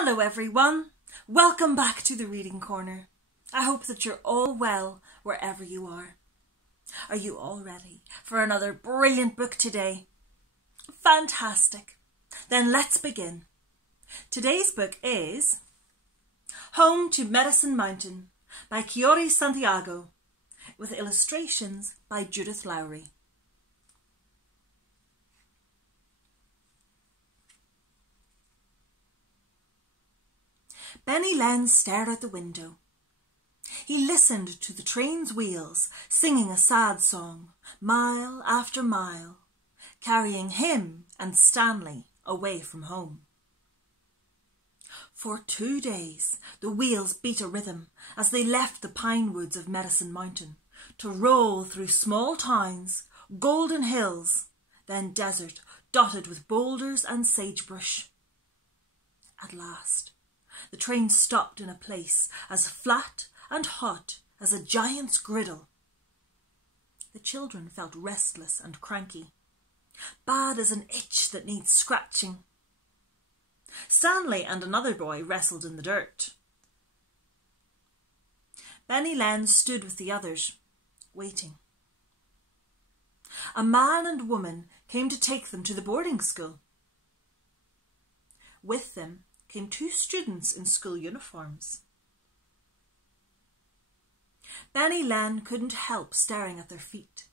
Hello everyone, welcome back to the Reading Corner. I hope that you're all well wherever you are. Are you all ready for another brilliant book today? Fantastic. Then let's begin. Today's book is Home to Medicine Mountain by Chiori Santiago with illustrations by Judith Lowry. Bennyland stared out the window. He listened to the train's wheels singing a sad song, mile after mile, carrying him and Stanley away from home. For 2 days the wheels beat a rhythm as they left the pine woods of Medicine Mountain to roll through small towns, golden hills, then desert dotted with boulders and sagebrush. At last, the train stopped in a place as flat and hot as a giant's griddle. The children felt restless and cranky, bad as an itch that needs scratching. Stanley and another boy wrestled in the dirt. Bennyland stood with the others, waiting. A man and woman came to take them to the boarding school. With them came 2 students in school uniforms. Bennyland couldn't help staring at their feet.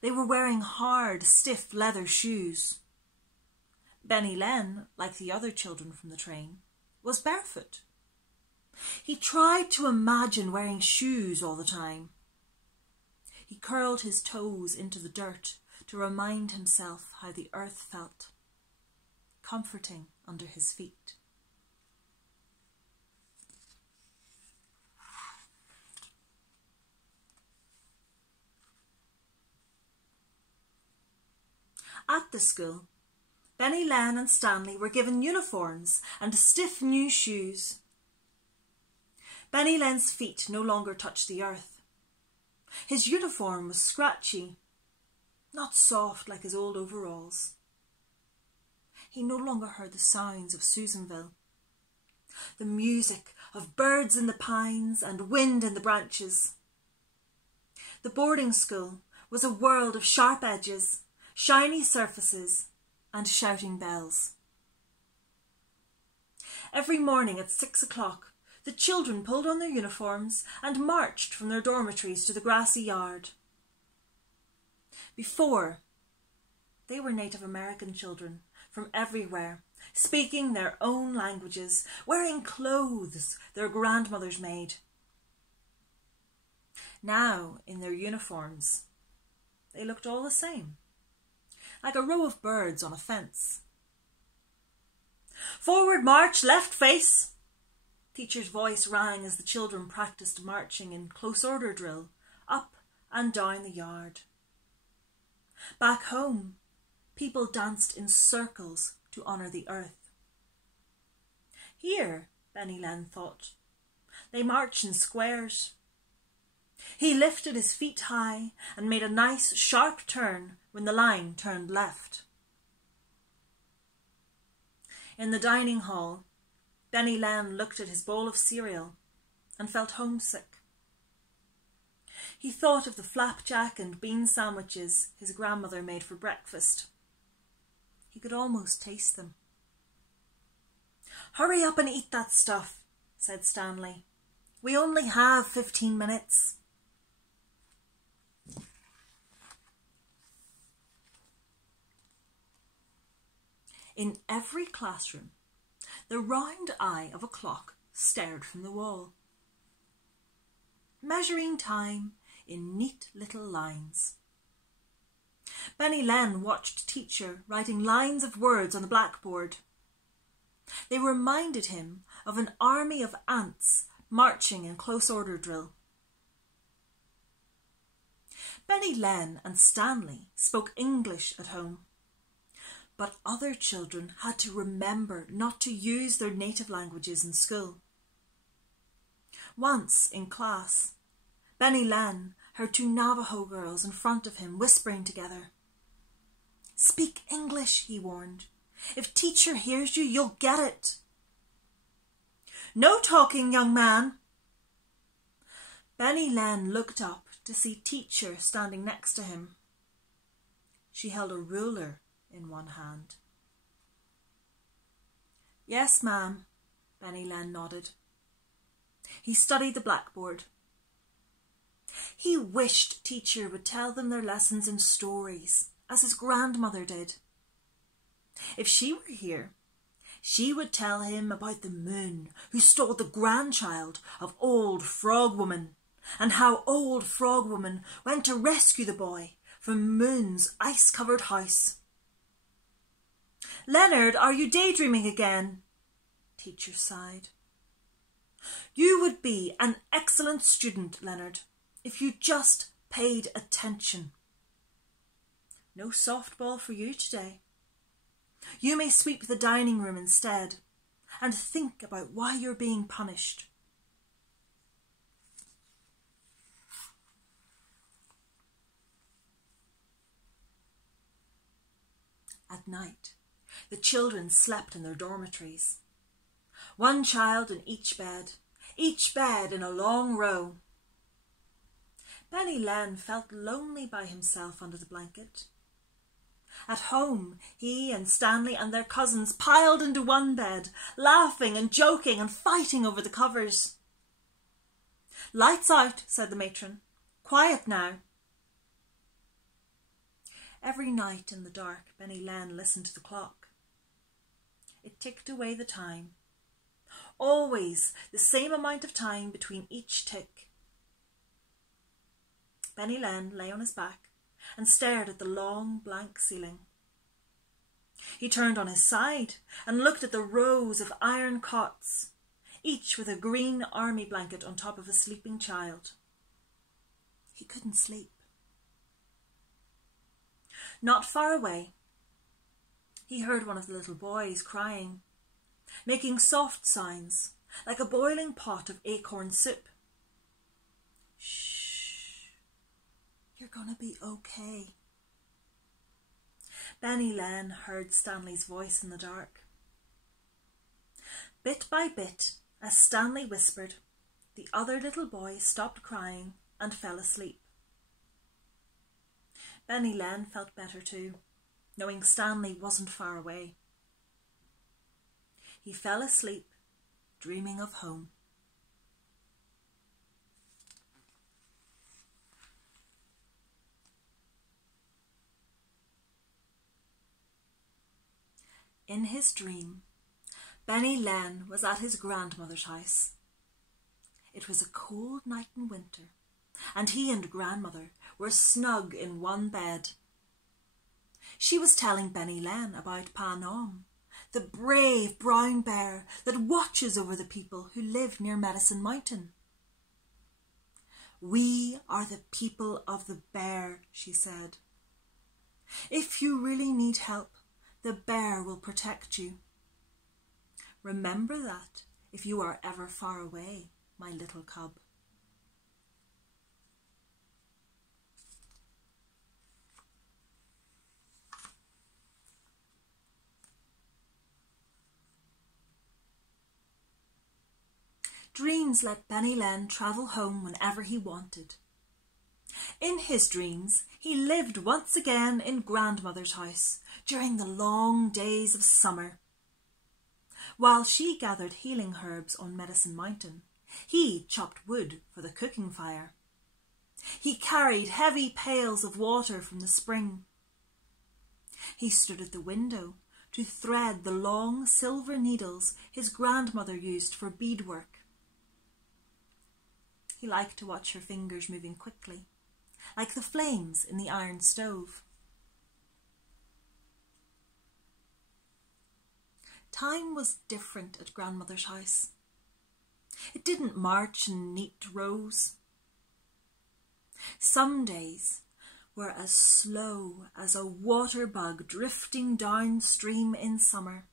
They were wearing hard, stiff leather shoes. Bennyland, like the other children from the train, was barefoot. He tried to imagine wearing shoes all the time. He curled his toes into the dirt to remind himself how the earth felt, comforting under his feet. At the school, Bennyland and Stanley were given uniforms and stiff new shoes. Bennyland's feet no longer touched the earth. His uniform was scratchy, not soft like his old overalls. He no longer heard the sounds of Susanville, the music of birds in the pines and wind in the branches. The boarding school was a world of sharp edges, shiny surfaces and shouting bells. Every morning at 6 o'clock, the children pulled on their uniforms and marched from their dormitories to the grassy yard. Before, they were Native American children from everywhere, speaking their own languages, wearing clothes their grandmothers made. Now, in their uniforms, they looked all the same, like a row of birds on a fence. Forward march, left face! Teacher's voice rang as the children practiced marching in close order drill, up and down the yard. Back home, people danced in circles to honour the earth. Here, Bennyland thought, they march in squares. He lifted his feet high and made a nice sharp turn when the line turned left. In the dining hall, Bennyland looked at his bowl of cereal and felt homesick. He thought of the flapjack and bean sandwiches his grandmother made for breakfast. He could almost taste them. "Hurry up and eat that stuff," said Stanley. "We only have 15 minutes. In every classroom, the round eye of a clock stared from the wall, measuring time in neat little lines. Bennyland watched teacher writing lines of words on the blackboard. They reminded him of an army of ants marching in close order drill. Bennyland and Stanley spoke English at home, but other children had to remember not to use their native languages in school. Once in class, Bennyland heard 2 Navajo girls in front of him whispering together. "Speak English," he warned. "If teacher hears you, you'll get it." No talking, young man. Bennyland looked up to see Teacher standing next to him. She held a ruler in one hand. Yes, ma'am, Bennyland nodded. He studied the blackboard. He wished Teacher would tell them their lessons in stories, as his grandmother did. If she were here, she would tell him about the moon who stole the grandchild of Old Frog Woman, and how Old Frog Woman went to rescue the boy from Moon's ice-covered house. Leonard, are you daydreaming again? Teacher sighed. You would be an excellent student, Leonard, if you just paid attention. No softball for you today. You may sweep the dining room instead and think about why you're being punished. At night, the children slept in their dormitories. One child in each bed in a long row. Bennyland felt lonely by himself under the blanket. At home, he and Stanley and their cousins piled into one bed, laughing and joking and fighting over the covers. Lights out, said the matron. Quiet now. Every night in the dark, Bennyland listened to the clock. It ticked away the time. Always the same amount of time between each tick. Bennyland lay on his back and stared at the long blank ceiling. He turned on his side and looked at the rows of iron cots, each with a green army blanket on top of a sleeping child. He couldn't sleep. Not far away, he heard one of the little boys crying, making soft sounds like a boiling pot of acorn soup. Shh, you're gonna be okay. Bennyland heard Stanley's voice in the dark. Bit by bit, as Stanley whispered, the other little boy stopped crying and fell asleep. Bennyland felt better too, knowing Stanley wasn't far away. He fell asleep, dreaming of home. In his dream, Bennyland was at his grandmother's house. It was a cold night in winter, and he and grandmother were snug in one bed. She was telling Bennyland about Pa Nom, the brave brown bear that watches over the people who live near Medicine Mountain. We are the people of the bear, she said. If you really need help, the bear will protect you. Remember that if you are ever far away, my little cub. Dreams let Bennyland travel home whenever he wanted. In his dreams, he lived once again in grandmother's house during the long days of summer. While she gathered healing herbs on Medicine Mountain, he chopped wood for the cooking fire. He carried heavy pails of water from the spring. He stood at the window to thread the long silver needles his grandmother used for beadwork. He liked to watch her fingers moving quickly, like the flames in the iron stove. Time was different at grandmother's house. It didn't march in neat rows. Some days were as slow as a water bug drifting downstream in summer.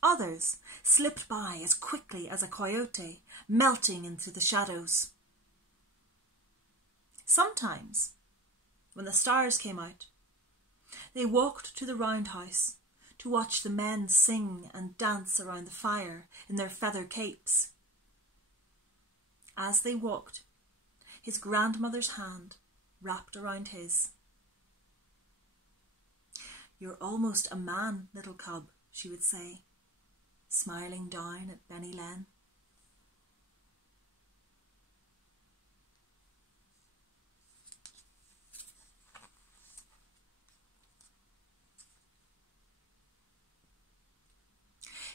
Others slipped by as quickly as a coyote melting into the shadows. Sometimes, when the stars came out, they walked to the roundhouse to watch the men sing and dance around the fire in their feather capes. As they walked, his grandmother's hand wrapped around his. "You're almost a man, little cub," she would say, smiling down at Bennyland.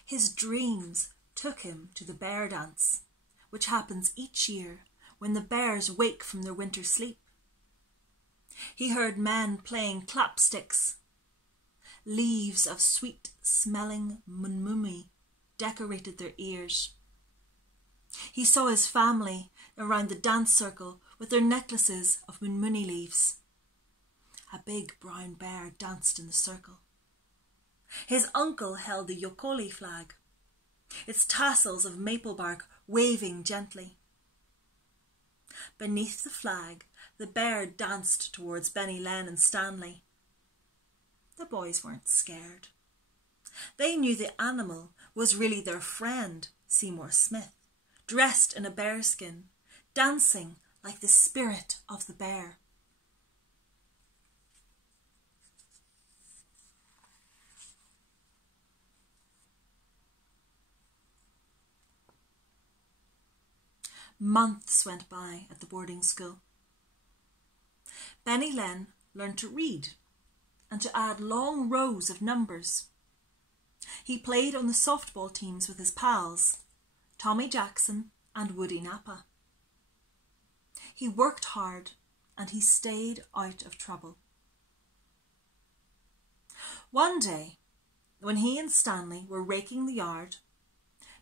His dreams took him to the bear dance, which happens each year when the bears wake from their winter sleep. He heard men playing clapsticks. Leaves of sweet-smelling munmumi decorated their ears. He saw his family around the dance circle with their necklaces of munmuni leaves. A big brown bear danced in the circle. His uncle held the yokoli flag, its tassels of maple bark waving gently. Beneath the flag, the bear danced towards Bennyland and Stanley. The boys weren't scared. They knew the animal was really their friend, Seymour Smith, dressed in a bearskin, dancing like the spirit of the bear. Months went by at the boarding school. Bennyland learned to read and to add long rows of numbers. He played on the softball teams with his pals, Tommy Jackson and Woody Napa. He worked hard and he stayed out of trouble. One day, when he and Stanley were raking the yard,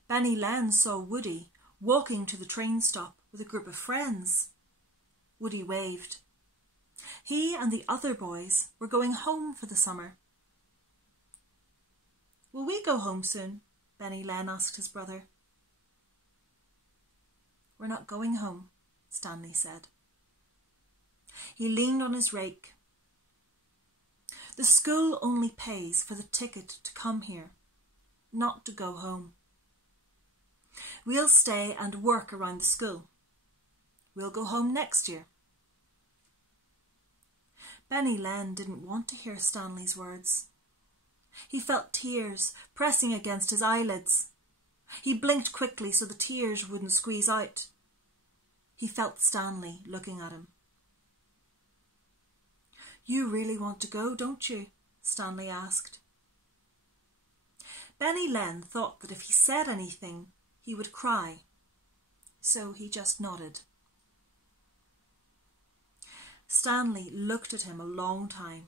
Bennyland saw Woody walking to the train stop with a group of friends. Woody waved. He and the other boys were going home for the summer. "Will we go home soon?" Bennyland asked his brother. "We're not going home," Stanley said. He leaned on his rake. "The school only pays for the ticket to come here, not to go home. We'll stay and work around the school. We'll go home next year." Bennyland didn't want to hear Stanley's words. He felt tears pressing against his eyelids. He blinked quickly so the tears wouldn't squeeze out. He felt Stanley looking at him. "You really want to go, don't you?" Stanley asked. Bennyland thought that if he said anything, he would cry, so he just nodded. Stanley looked at him a long time.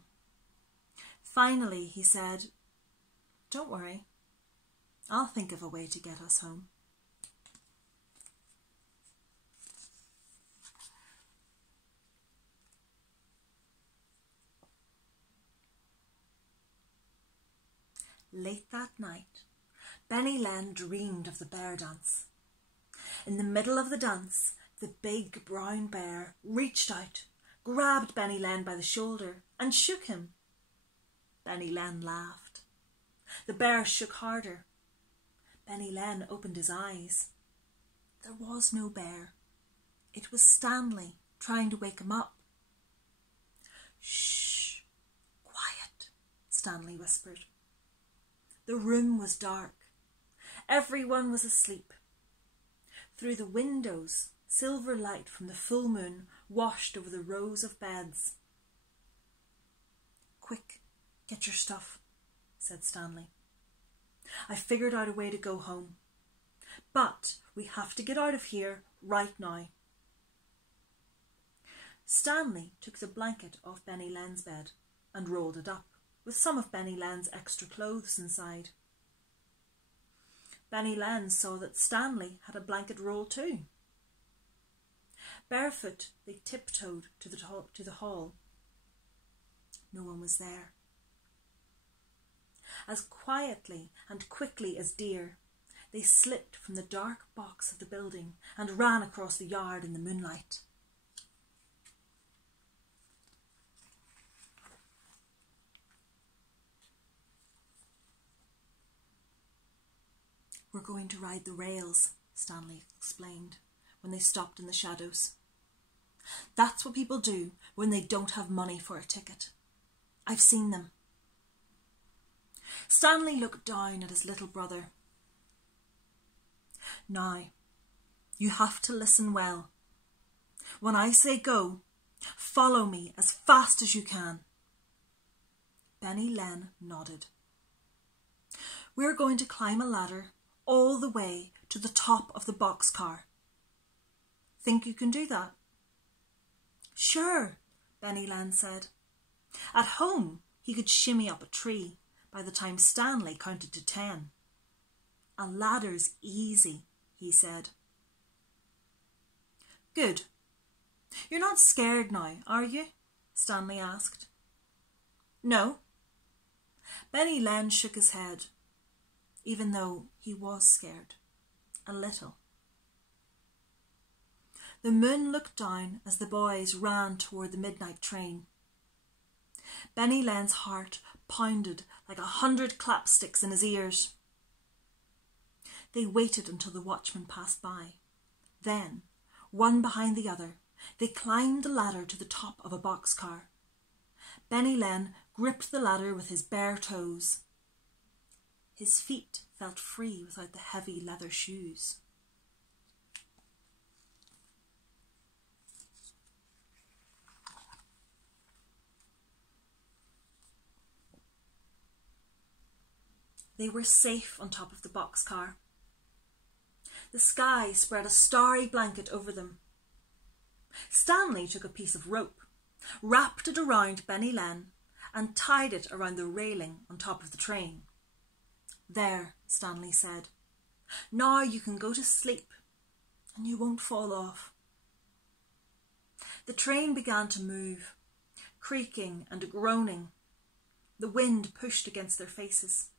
Finally, he said, "Don't worry, I'll think of a way to get us home." Late that night, Bennyland dreamed of the bear dance. In the middle of the dance, the big brown bear reached out, grabbed Bennyland by the shoulder and shook him. Bennyland laughed. The bear shook harder. Bennyland opened his eyes. There was no bear. It was Stanley trying to wake him up. "Shh, quiet," Stanley whispered. The room was dark. Everyone was asleep. Through the windows, silver light from the full moon washed over the rows of beds. "Quick, get your stuff," said Stanley. "I figured out a way to go home. But we have to get out of here right now." Stanley took the blanket off Bennyland's bed and rolled it up, with some of Bennyland's extra clothes inside. Bennyland saw that Stanley had a blanket roll too. Barefoot, they tiptoed to the hall. No one was there. As quietly and quickly as deer, they slipped from the dark box of the building and ran across the yard in the moonlight. "We're going to ride the rails," Stanley explained when they stopped in the shadows. "That's what people do when they don't have money for a ticket. I've seen them." Stanley looked down at his little brother. "Now, you have to listen well. When I say go, follow me as fast as you can." Bennyland nodded. "We're going to climb a ladder all the way to the top of the boxcar. Think you can do that?" "Sure," Bennyland said. At home, he could shimmy up a tree by the time Stanley counted to 10. "A ladder's easy," he said. "Good. You're not scared now, are you?" Stanley asked. "No." Bennyland shook his head, even though he was scared. A little. The moon looked down as the boys ran toward the midnight train. Bennyland's heart pounded like 100 clapsticks in his ears. They waited until the watchman passed by. Then, one behind the other, they climbed the ladder to the top of a boxcar. Bennyland gripped the ladder with his bare toes. His feet felt free without the heavy leather shoes. They were safe on top of the boxcar. The sky spread a starry blanket over them. Stanley took a piece of rope, wrapped it around Bennyland, and tied it around the railing on top of the train. "There," Stanley said. "Now you can go to sleep, and you won't fall off." The train began to move, creaking and groaning. The wind pushed against their faces.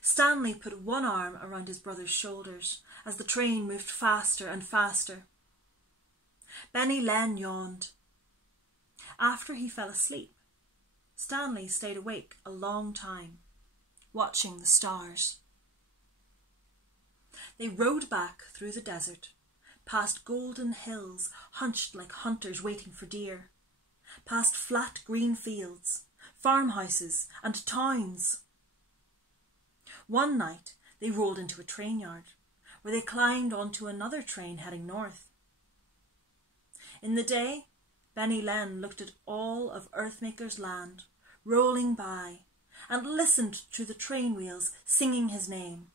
Stanley put one arm around his brother's shoulders as the train moved faster and faster. Bennyland yawned. After he fell asleep, Stanley stayed awake a long time, watching the stars. They rode back through the desert, past golden hills hunched like hunters waiting for deer, past flat green fields, farmhouses and towns. One night they rolled into a train yard, where they climbed onto another train heading north. In the day, Bennyland looked at all of Earthmaker's land, rolling by, and listened to the train wheels singing his name.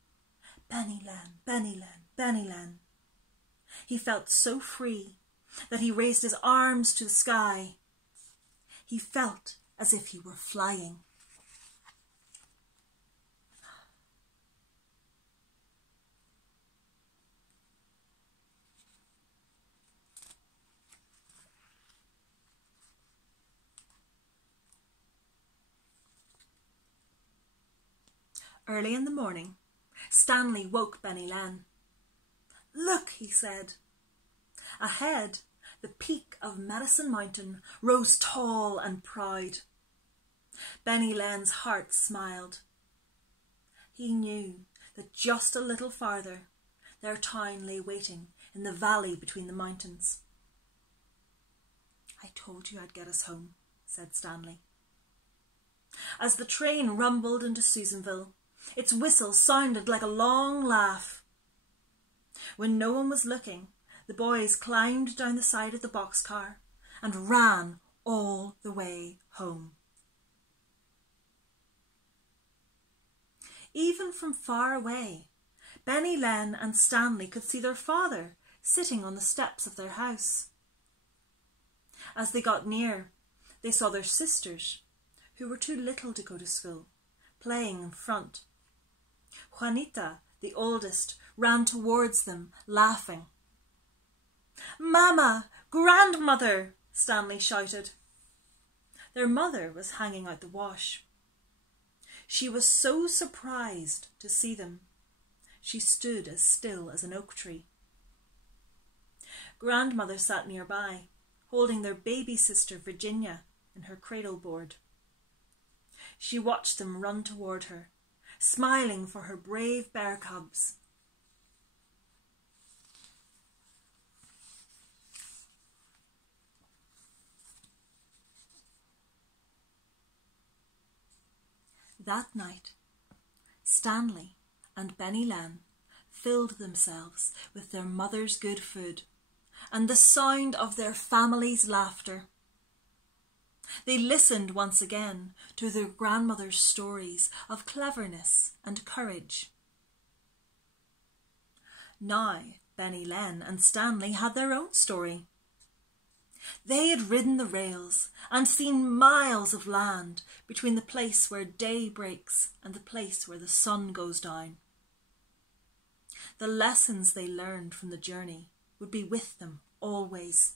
Bennyland, Bennyland, Bennyland. He felt so free that he raised his arms to the sky. He felt as if he were flying. Early in the morning, Stanley woke Bennyland. "Look," he said. Ahead, the peak of Medicine Mountain rose tall and proud. Bennyland's heart smiled. He knew that just a little farther, their town lay waiting in the valley between the mountains. "I told you I'd get us home," said Stanley. As the train rumbled into Susanville, its whistle sounded like a long laugh. When no one was looking, the boys climbed down the side of the boxcar and ran all the way home. Even from far away, Bennyland and Stanley could see their father sitting on the steps of their house. As they got near, they saw their sisters, who were too little to go to school, playing in front. Juanita, the oldest, ran towards them, laughing. "Mama! Grandmother!" Stanley shouted. Their mother was hanging out the wash. She was so surprised to see them. She stood as still as an oak tree. Grandmother sat nearby, holding their baby sister Virginia in her cradle board. She watched them run toward her, smiling for her brave bear cubs. That night, Stanley and Bennyland filled themselves with their mother's good food and the sound of their family's laughter. They listened once again to their grandmother's stories of cleverness and courage. Now Bennyland and Stanley had their own story. They had ridden the rails and seen miles of land between the place where day breaks and the place where the sun goes down. The lessons they learned from the journey would be with them always.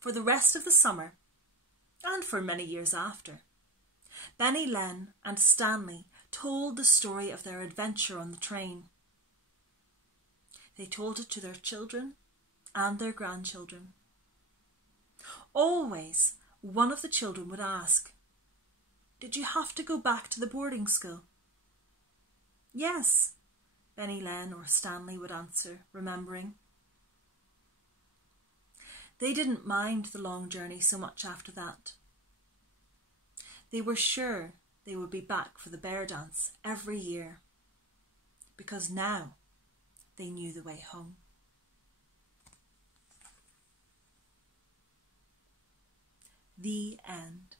For the rest of the summer, and for many years after, Bennyland and Stanley told the story of their adventure on the train. They told it to their children and their grandchildren. Always one of the children would ask, "Did you have to go back to the boarding school?" "Yes," Bennyland or Stanley would answer, remembering. They didn't mind the long journey so much after that. They were sure they would be back for the bear dance every year, because now they knew the way home. The end.